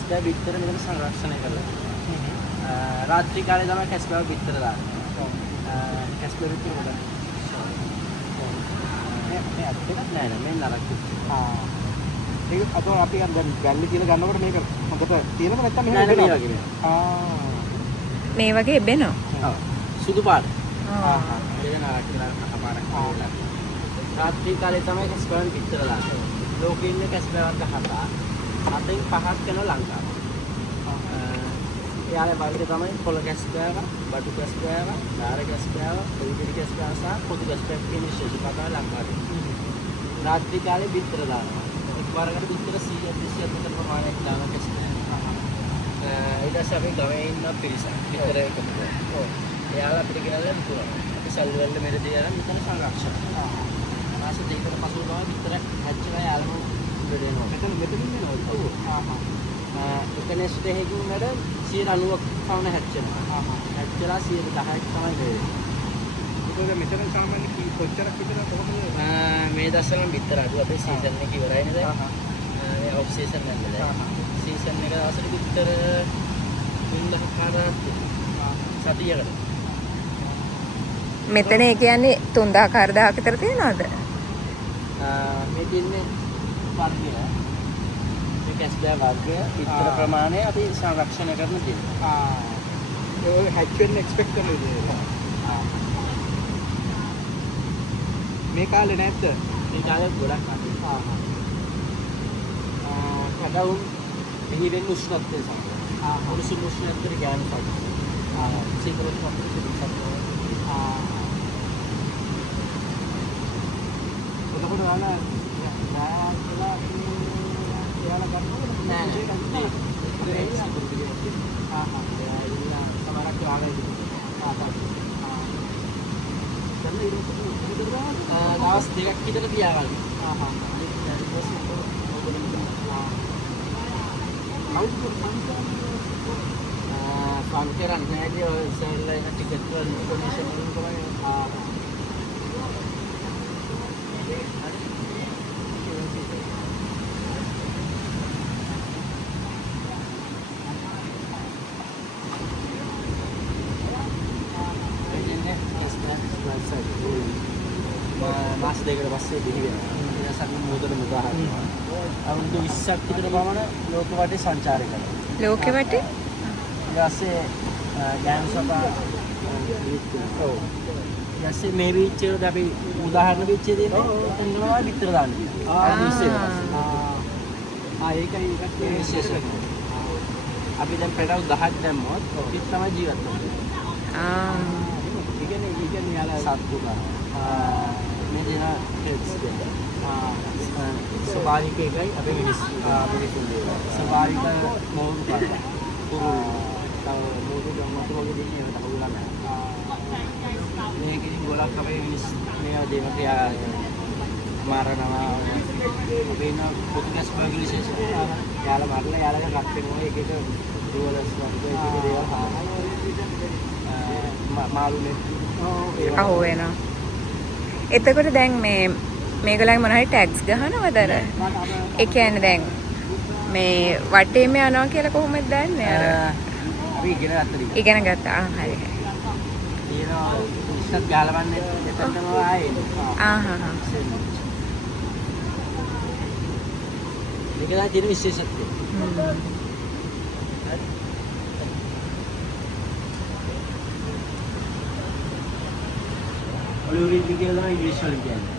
කැස්බෑ බිත්තර මෙතන සංරක්ෂණය කරලා. රාත්‍රී කාලේ තමයි කැස්බෑ බිත්තර දාන්නේ. කැස්බෑ බිත්තර උඩ. මේ අතට නෑ නෑ මේ නරක. ඒක අතෝ අපි දැන් ගැල්ලි කියලා ගන්නකොට මේක හොඳට තියෙනවද නැත්නම් මෙහෙම මේ වගේ වගේ මේ වගේ එබෙනවා. ඔව්. සුදු පාට. ඒක නරක කියලා අපාරක් ආවලා. රාත්‍රී කාලේ තමයි කැස්බෑ බිත්තර දාන්නේ. ලෝකෙ ඉන්න කැස්බෑ වර්ග 7. 7න් 5ක් වෙනවා ලංකාව. යාලේ වර්ග තමයි පොළ කැස්බෑව, බඩු කැස්බෑව, දාර කැස්බෑව, පොඩි කැස්බෑව සහ පොදු කැස්බෑව කියන විශේෂ ප්‍රකාර ලංකාවේ. රාත්‍රී කාලේ බිත්තර දානවා. එක්වරකට බිත්තර 100 200 කට ප්‍රමාණයක් දාන කැස්බෑව. ඊට පස්සේ අපි ගමේ ඉන්න පිරිසක් බිත්තර එකතු කරනවා. ඔව්. එයාලා අපිට ගෙනල්ලා විකුණනවා. අපි සල්ලි වල මෙහෙ දීලා මෙතන සංරක්ෂණය. මාස දෙකකට පසු තමයි බිත්තර හැච්චලා යාළුවෝ දෙනවා. මෙතන ඉන්නවද? ඔව්. එකනස් දෙකකින් වල 90ක් පවන හැච්චෙනවා. හැච්චලා 10ක් තමයි වෙන්නේ. ඒක මෙතන සාමාන්‍ය කොච්චරක් විතර කොහොමද මේ දවස්වල බිත්තර අඩු අපේ සීසන් එක ඉවරයි නේද? මේ ඔෆ් සීසන් එක නේද? සීසන් එක අවසර බිත්තර 3000කට සතියකට. මෙතන ඒ කියන්නේ 3000 4000 විතර තියනවද? මේ තියන්නේ වර්ගය. මේ කැස්බෑ වර්ගය බිත්තර ප්‍රමාණය අපි සංරක්ෂණය කරන තියෙනවා. ඒක හැච් වෙන්න එක්ස්පෙක්ට් කරන විදිහට. මේ කාලේ නැද්ද? මේ කාලේ ගොඩක් අඩුයි. හැබැයි මෙහි වෙන උෂ්ණත්වය සමග. උණුසුම් උෂ්ණත්වය ගාන පාඩු. සීතල උෂ්ණත්වය පිටසක්. එතකොට යාලා ගන්නවද? නෑ නෑ. සමහරක් ආවේ. දවස් දෙකක් විතර තියාගන්න. පන්කරන් නෑදී ඔය ඉස්සෙල්ලා එන ටිකට් වල ඉන්ෆෝමේෂන් වලින් තමයි මාස දෙකකට පස්සේ දිවි වෙනවා. ඊටසක් මොහොතේ මුදා හරිනවා. අවුරුදු 20ක් විතර පමණ ලෝක වටේ සංචාරය කරනවා. ලෝකෙ වටේ? ඊට පස්සේ ගෑනු සභා ඔව්. ඊටසේ මේ බීච් වලද අපි උදාහරණ බීච් එකේ තියෙනවා. එතන තමයි විතර දාන්නේ. ඒකයි විශේෂයි. අපි දැන් පෙරව 10ක් දැම්මොත් ඔතිත් තමයි ජීවත් වෙන්නේ. ඉගෙන යාලා සත්තු මේ දෙන හෙඩ්ස් දෙක. ස්වභාවික එකයි අපි මිනිස්සුන් දේවා. ස්වභාවික මොහොත පාට. මොහොත ගමතු වගේ දෙන්නේ ඒකට හුලන්න. මේකෙන් ගොලක් අපේ මිනිස් මේවා දේව ක්‍රියා මාරනවා. අපේ න පොතුගස් බර්ග් විශේෂ යාලා මාරලා යාලගේ රක් වෙනවා එක එක ඩුවලස් වගේ දේවල් මාළුනේ අහෝ වෙනවා. එතකොට දැන් මේගොල්ලන්ගේ මොන හරි ටැග්ස් ගහනවද අර? ඒ කියන්නේ දැන් මේ වටේම යනවා කියලා කොහොමද දන්නේ අර? අපි ඉගෙන ගත්තා. ඉගෙන ගත්තා. හරි හරි. තියෙනවා ඉස්සත් ගාලවන්නේ දෙපැත්තම ආයේ. මේක තමයි තියෙන විශේෂත්වය. ඔලිවරින් කියලා තමයි ඉංග්‍රීසි වලින් කියන්නේ.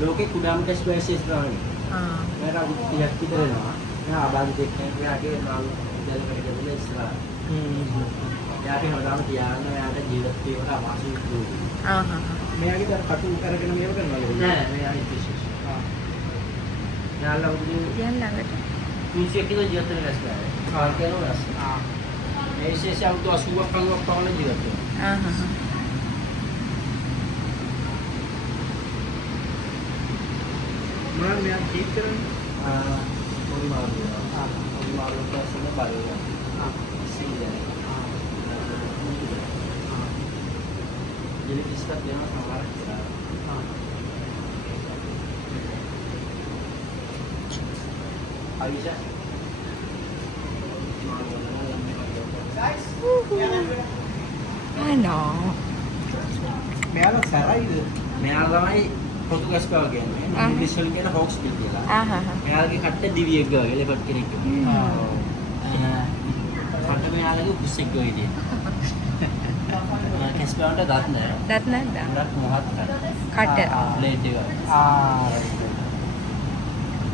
ලෝකේ කුඩාම ටෙස්ට් බේසිස් ප්‍රමාණය. මේක අද 30ක් විතර වෙනවා. එයා ආබාධිතෙක් කෙනෙක්ගේ මාළු දැල්කට ගෙදලා ඉස්සරහා. එයාගේ හැමදාම තියාගෙන එයාට ජීවත් වීමට අවශ්‍ය දුන්නා. මෙයාගේ දර කටු කරගෙන මේව කරනවද? නෑ මෙයාගේ විශේෂ. යාළුවා උදේ යන්න ළඟට. 30 කිලෝ ජීවත් වෙන ගැස්කාරය. කාර්යනෝ රස. මේ විශේෂ අවුරුදු 80ක් 90ක් පමණ ජීවත් වෙනවා. මොනවද මෙයා කීප් කරන්නේ? පොඩි මාළුවා. පොඩි මාළුවා තමයි බලනවා. සීදා. ජෙලිෆිෂ් එකක් දෙනවා සමහරක් වෙලාවට. අවිෂා අනෝ. මෙයාලා සැරයිද? මෙයාලා තමයි පොතුගස් බව කියන්නේ. ඉංග්‍රීසි වලින් කියන හොක්ස් බිල් කියලා. මෙයාලගේ කට්ට දිවියෙක් වගේ ලෙපට් කෙනෙක් වගේ. කට්ට මෙයාලගේ කුස්සෙක් වගේ තියෙනවා. කැස්බවන්ට දත් නැහැ. දත් නැද්ද? දත් මොහත් කට. ප්ලේට් එක.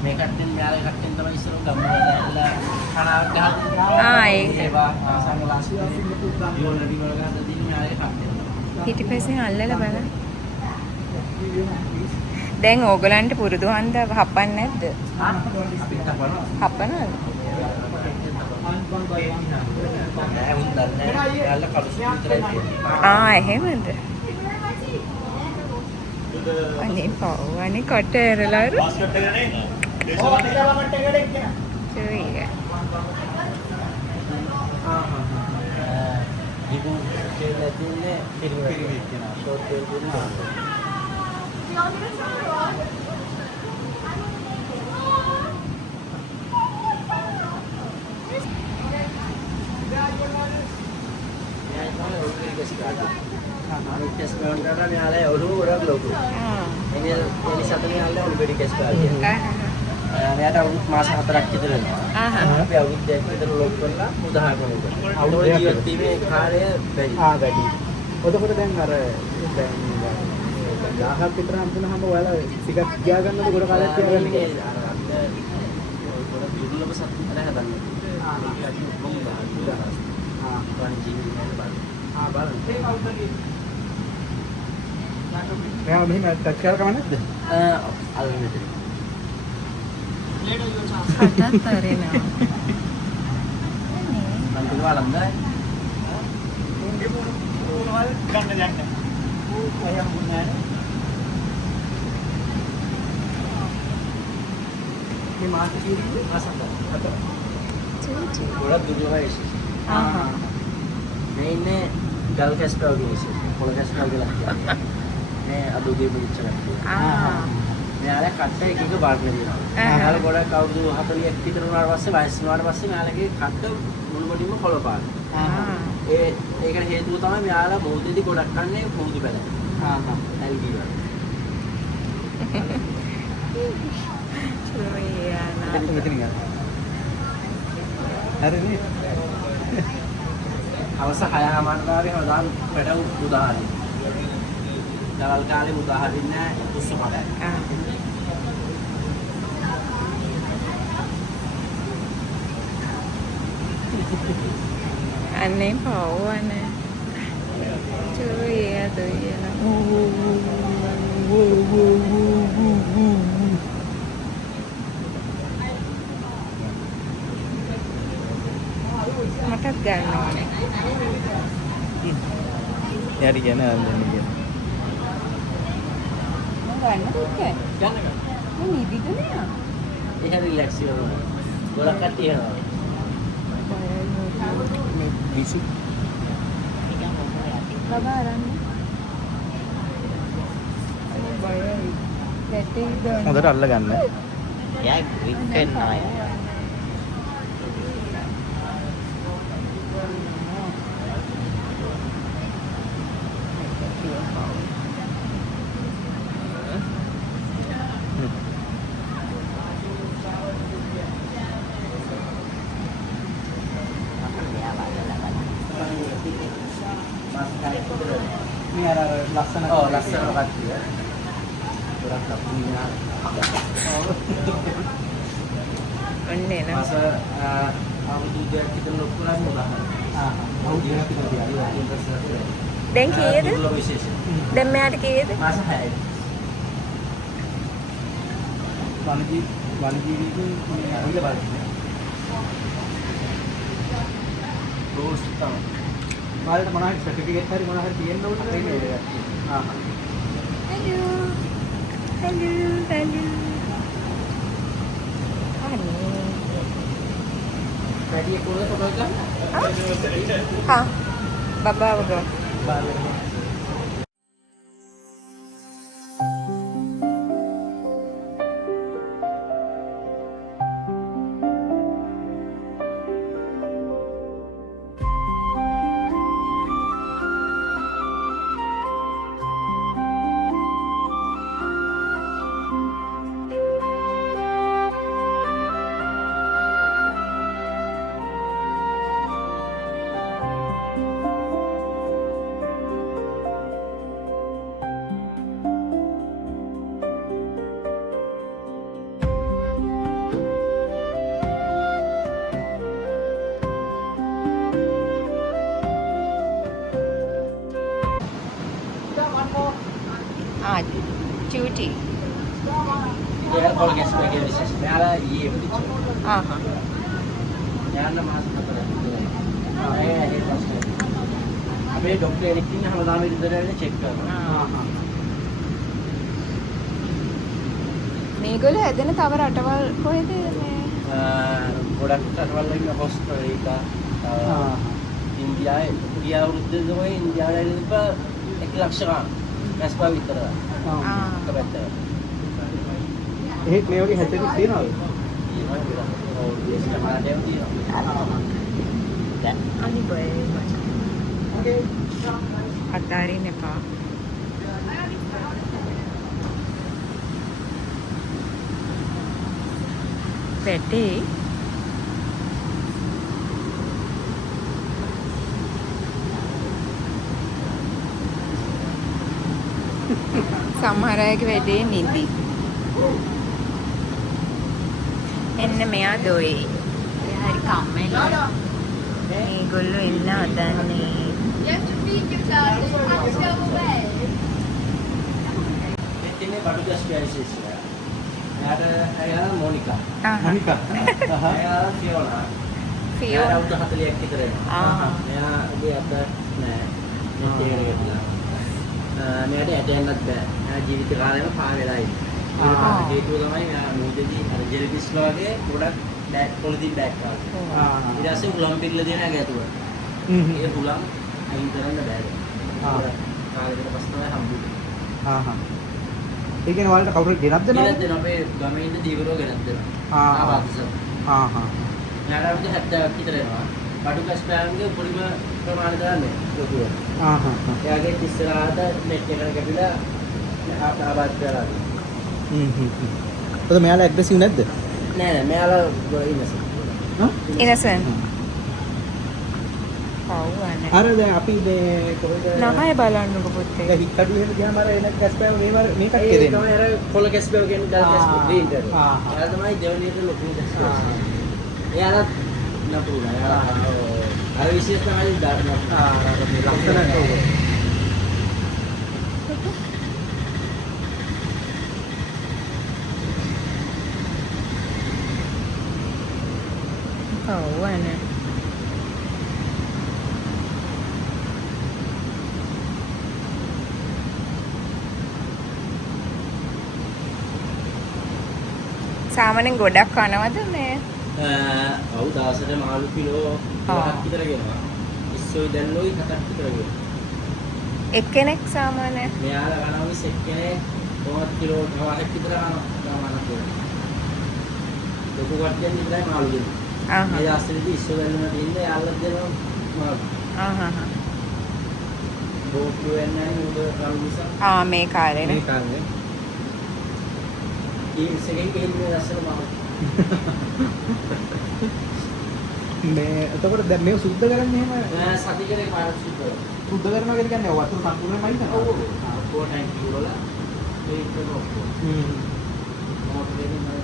මේ කට්ටෙන් මෙයාලගේ කට්ටෙන් තමයි ඉස්සර ගම්මල දාලා කනාවක් ගහලා. ඒක. ඒවා සංගලාසි යෝනඩි වල ගන්න දින මෙයාලගේ කට්ටෙන්. පිටිපස්සෙන් අල්ලලා බලන්න. දැන් ඕගලන්ට පුරුදු හන්ද හපන්නේ නැද්ද? අපිට කරනවා. හපනවද? නෑ උන් දන්නේ නෑ. එයාලා කඩුසු විතරයි කියන්නේ. එහෙමද? අනේ පව් අනේ කොට ඇරලා අර. බාස්කට් එක නේ. දේශපාලන ඩෙවලොප්මන්ට් එකට එක්කන. සුවීක. ඉතින් කියලා තින්නේ පිරිවෙක් කෙනා. ෂෝට් දෙන්න දුන්නා. මෙයාලා ඔළුව ගොඩක් ලොකු. එනේ සතර මෙයාලා ඔළුවෙඩි කැස් කරලා. මෙයාට අවුරුදු මාස 4ක් විතර වෙනවා. අපි අවුරුදු 2ක් විතර ලොක් කරලා මුදහා කරනවා. අවුරුදු ජීවත් වීමේ කාලය වැඩි. වැඩි. ඔතකොට දැන් අර දැන් 1000ක් විතර හම්බුනහම ඔයාලා ටිකක් ගියා ගන්නද ගොඩ කාලයක් තියාගන්නේ. අර ගොඩ දුර්ලභ සත්ත්වතර හදන්නේ. මෙයා මෙහෙම ටච් කරලා කම නැද්ද? අල්ලන්නද? කටත් අරිනවා. මම කිව්වා අල්ලන්නද? ගන්න යන්න. අය හම්බුනේ නැහැ. මේ මාස කීයද? මාස 4. ගොඩක් දුර්ලභ විශේෂ. මේ ඉන්නේ ගල් කැස්පර් වගේ විශේෂ. පොළ කැස්පර් කියලා කියනවා. මේ අදුගේ මුච්ච කට්ටිය. මෙයාලා කට්ට එක එක බාග් දෙනවා. මෙයාලා ගොඩක් අවුරුදු 40ක් විතර වුණාට පස්සේ වයස් වුණාට පස්සේ මෙයාලගේ කට්ට මුළුමනින්ම කොළ පාන. ඒකට හේතුව තමයි මෙයාලා මොහොතේදී ගොඩක් කන්නේ මුහුදු බැල. ඇල්ගී වල. මෙතන ගියා. හරිනේ. හවස 6:00 දාවේ හදාන් පැටව උදාහරණය. දවල් කාලේ උදාහරින්න නැහැ උස්ස මඩයි. අනේ පව් අනේ. චුරිය දුයන. මටත් ගන්න ඕනේ. යාරි කියන අල්ලන්නේ කියන. ගන්න දුක්කේ. ගන්න. මේ නිදිද නෑ. එහෙනම් රිලැක්ස් වෙනවා. ගොඩක් කට්ටිය යනවා. මේ විසි බබා අරන්. බයයි. පැටේද. හොඳට අල්ල ගන්න. එයා ග්‍රික් කරනවා. මේ අර ලස්සන ලස්සන කට්ටිය. ගොඩක් අපුණා. ඔන්නේ නේ. මාස අවුරුදු 2ක් විතර ලොකු කරලා උදාහරණ. අවුරුදු 2ක් විතර තියා. දැන් කීයද? දුර්ලභ විශේෂ. දැන් මෙයාට කීයද? මාස 6යි. වනජීවීන් මේ අවිල බලන්නේ. රෝස් තමයි. ඔයාලට මොනවා හරි සර්ටිෆිකේට් හරි මොනවා හරි තියෙන්න ඕනද නේද? හෙලෝ. Hello hello. අනේ. වැඩි කොහොමද ෆොටෝ ගන්න? හා. බබාවග. බාරේ. කොළ කැස් බෑගේ විශේෂ. මෙයාලා ඊයේ වෙදිච්චා. ආහා. යන්න මාස 4ක් විතර. ඒ ප්‍රශ්නේ. අපේ ડોක්ටර් කෙනෙක් ඉන්න හැමදාම ඉදර වෙන චෙක් කරනවා. මේගොල්ලෝ හැදෙන තව රටවල් කොහෙද මේ? ගොඩක් රටවල් වලින් ඕස්ට්‍රේලියා, ඉන්දියාවේ ගිය අවුරුද්දේ තමයි ඉන්දියාවේ ඉඳප 1 ලක්ෂ ගාන කැස්පා විතර. අපිට එහෙත් මේ වගේ හැදෙන්නේ තියනවද? අනි බය. අතාරින්න එපා. පැටේ සමහර අයගේ වැඩේ නිදි. එන්න මෙයා දොයි. එයා හරි කම්මැලි. මේගොල්ලෝ එන්න හදන්නේ. එතනේ බඩු කැස් බෑවිශේෂ. එයාට මොනිකා. මොනිකා. එයා ෆියෝනා. ෆියෝනා. අවුරුදු 40ක් විතර වෙනවා. මෙයා උගේ අත නෑ. මේ තේරෙන්නේ. මෙයාට ඇටෙන්නත් බෑ. එයා ජීවිත කාලෙම පා වෙලා ඉන්නේ. හේතුව තමයි මෙයා මුදේදී අර ජෙලිෆිෂ් වගේ ගොඩක් බෑග් පොලිතින් බෑග් වගේ. ඊට පස්සේ උලම් පිටලා දෙන ගැතුව. ඒ උලම් අයින් කරන්න බෑ. කාලෙකට පස්සේ තමයි හම්බුනේ. ඒ කියන්නේ වලට කවුරු ගෙනත් දෙනවද? ගෙනත් දෙනවා. අපේ ගමේ ඉන්න දීවරෝ ගෙනත් දෙනවා. ආවාසස. මෙයාට 70ක් විතර එනවා. බඩු කස්පෑන්ගේ උපරිම ප්‍රමාණය දාන්නේ ලොකුව. එයාගේ ඉස්සරහට නෙට් එකකට කැපිලා ආබාධ කරලා. ඔතන මෙයාලා ඇග්‍රෙසිව් නැද්ද? නෑ නෑ මෙයාලා ඉන්නසෙ. ඉනසෙන්. කවුවනේ. අර දැන් අපි මේ කොහෙද නමයි බලන්නකො පුතේ. දැන් හික්කඩු එහෙම ගියාම අර එන කැස්පෑව මේකට ඒ කෙරෙන්නේ. තමයි අර කොළ කැස්පෑව කියන්නේ දල් කැස්පෑව ග්‍රීන් එක. ආහ්. එයාලා තමයි දෙවනියට ලොකු කැස්පෑව. එයාලා නපුරුලා. එයාලා අර විශේෂ තමයි දාන්න. ලක්ෂණ නෝ. කවුවනේ. සාමාන්‍යයෙන් ගොඩක් කනවද මේ? ඔව් දවසට මාළු කිලෝ 5ක් විතර ගෙනවා. ඉස්සොයි දැල්ලොයි 7ක් විතර ගෙනවා. එක්කෙනෙක් සාමාන්‍යයෙන් මෙයාලා කනවා එක්කෙනෙක් 3 කිලෝ 5ක් විතර කනවා. සාමාන්‍යයෙන්. ලොකු වට්ටියක් විතරයි මාළු දෙන්නේ. ආහා. ඒ ආස්තෙදී ඉස්සොයි දැල්ලම දෙන්නේ යාළුවා දෙනවා මාළු. ආහා. බෝට්ටු වෙන්නේ උඩ කරු නිසා. මේ කාලේනේ. මේ කාලේ ටීම්ස් එකෙන් ගෙන්නේ ලස්සන මාළු. මේ එතකොට දැන් මේක සුද්ධ කරන්නේ එහෙම සති කරේ පාරක් සුද්ධ. සුද්ධ කරනවා කියන්නේ වතුර සම්පූර්ණයෙන්ම අයින් ඔව් කරනවා. ඔව්. ටැංකිය වල ඒක ඔක්කොම. මොකද වෙන්නේ